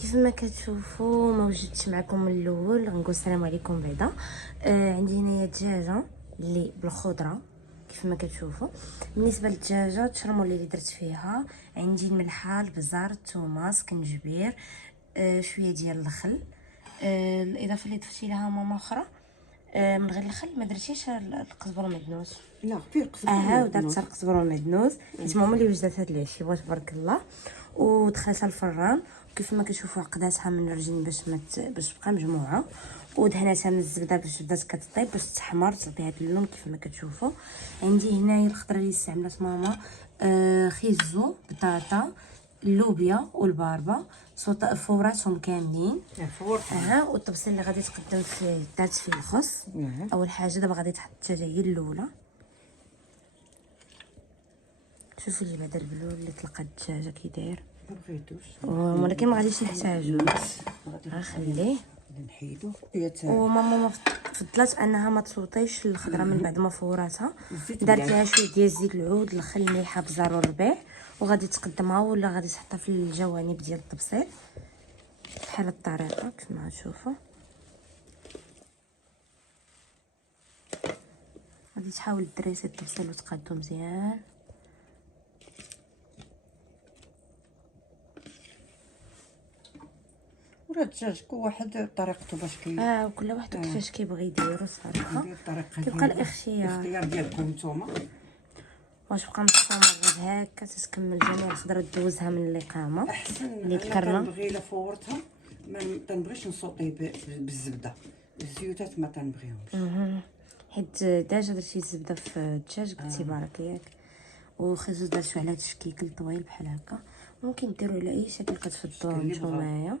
كيف ما كتشوفوا ما وجدتش معكم من الاول، غنقول السلام عليكم بعدا. عندي هنايا دجاجه اللي بالخضره كيف ما كتشوفوا. بالنسبه للدجاجه التشرمول اللي درت فيها عندي الملحه، البزار، الثومه، سكنجبير، شويه ديال الخل. الاضافه اللي ضفتي لها ماما اخرى من غير الخل ما درتيش القزبر والمعدنوس. لا فيه القزبر ودرت القزبر والمعدنوس حيت ماما اللي وجدت هاد العشيه تبارك الله، ودخلتها الفران. كيف ما كتشوفوا عقداتها من الرجل باش تبقى مجموعه، ودهناتها من الزبده باش بدات كطيب باش تحمر تعطي هاد اللون. كيف ما كتشوفوا عندي هنايا الخضره اللي استعملت ماما، خيزو، بطاطا، اللوبيا والباربه، فوراتهم كاملين. والطبسيل اللي غادي تقدم فيه درت فيه الخس. اول حاجه دابا غادي تحط الدجاجه هي الاولى. شوفي لي بعدا البلول اللي طلق الدجاجه كي داير، ولكن ما غاديش نحتاجو، غنخليه نحيدو. وماما ما فضلت انها ما تصوطيش الخضره من بعد ما فوراتها. دارت لها شويه ديال زيت العود، الخل، الملحه، بزار والربيع، وغادي تقدمها ولا غادي تحطها في الجوانب ديال الطبسيل بحال الطريقه كيف ما تشوفوا. غادي تحاول دريسي الطبسيل وتقادو مزيان. ولا الدجاج كل واحد طريقته باش كل واحد كيفاش كيبغي يديرو صراحه، كيبقى الاختيار ديالكم نتوما. واش بقى مصومه غير هكا تتكمل جميع الخضره دوزها من الاقامه احسن اللي انا ذكرنا. كنبغي الا فورتها ما تنبغيش نصوطي بالزبده، الزيوتات ما تنبغيهمش. حيت ديجا درتي الزبده في الدجاج قلتي بارك ياك، وخيزو درتو على هاد الشكل طويل بحال هكا. ممكن ديروا على اي شكل كتفضلوا نتومايا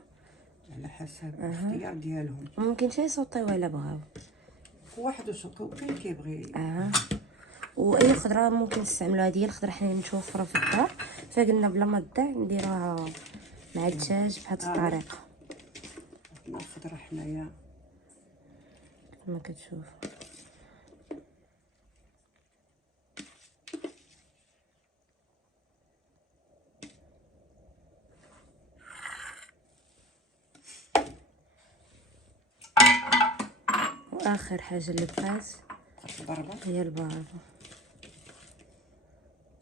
على حسب الاختيار ديالهم. ممكن حتى يصوطيو الا بغاو، كل واحد وكاين كيبغي. واي خضره ممكن تستعملوا. هذه هي الخضره حنا متوفره في الدار، فقلنا بلا ما تضيع نديروها مع الدجاج بهذه الطريقه. عندنا الخضره حنايا كما كتشوفوا. واخر حاجه اللي بقات هي الباربه.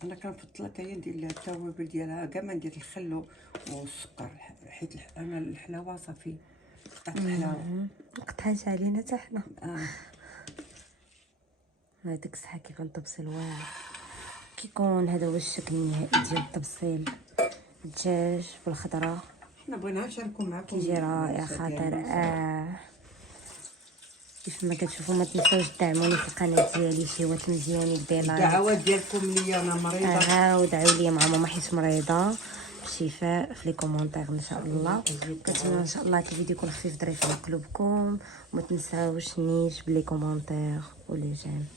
انا كنفضل حتى هي ندير لها التوابل ديالها، كاع ما ندير الخل والسكر، حيت انا الحلاوه صافي قطعت الحلاوه قطعت علينا حتى حنا. هذيك الصحه كيكون الطبسيل واعر، كيكون هذا هو الشكل النهائي ديال الطبسيل الدجاج بالخضره. حنا بغينا نشاركو معكم، كيجي رائع خطير. كيف ما كتشوفوا ما تنساوش تدعموني في القناه ديالي شيوات مزيانين، دير لايك. الدعوات ديالكم ليا انا مريضه. ودعوا لي مع ماما حيت مريضه، بالشفاء في لي كومونتير ان شاء الله. كنتمنى ان شاء الله هذا الفيديو يكون خفيف ظريف على قلوبكم، وما تنساوش نيش بلي كومونتير ولي جيم.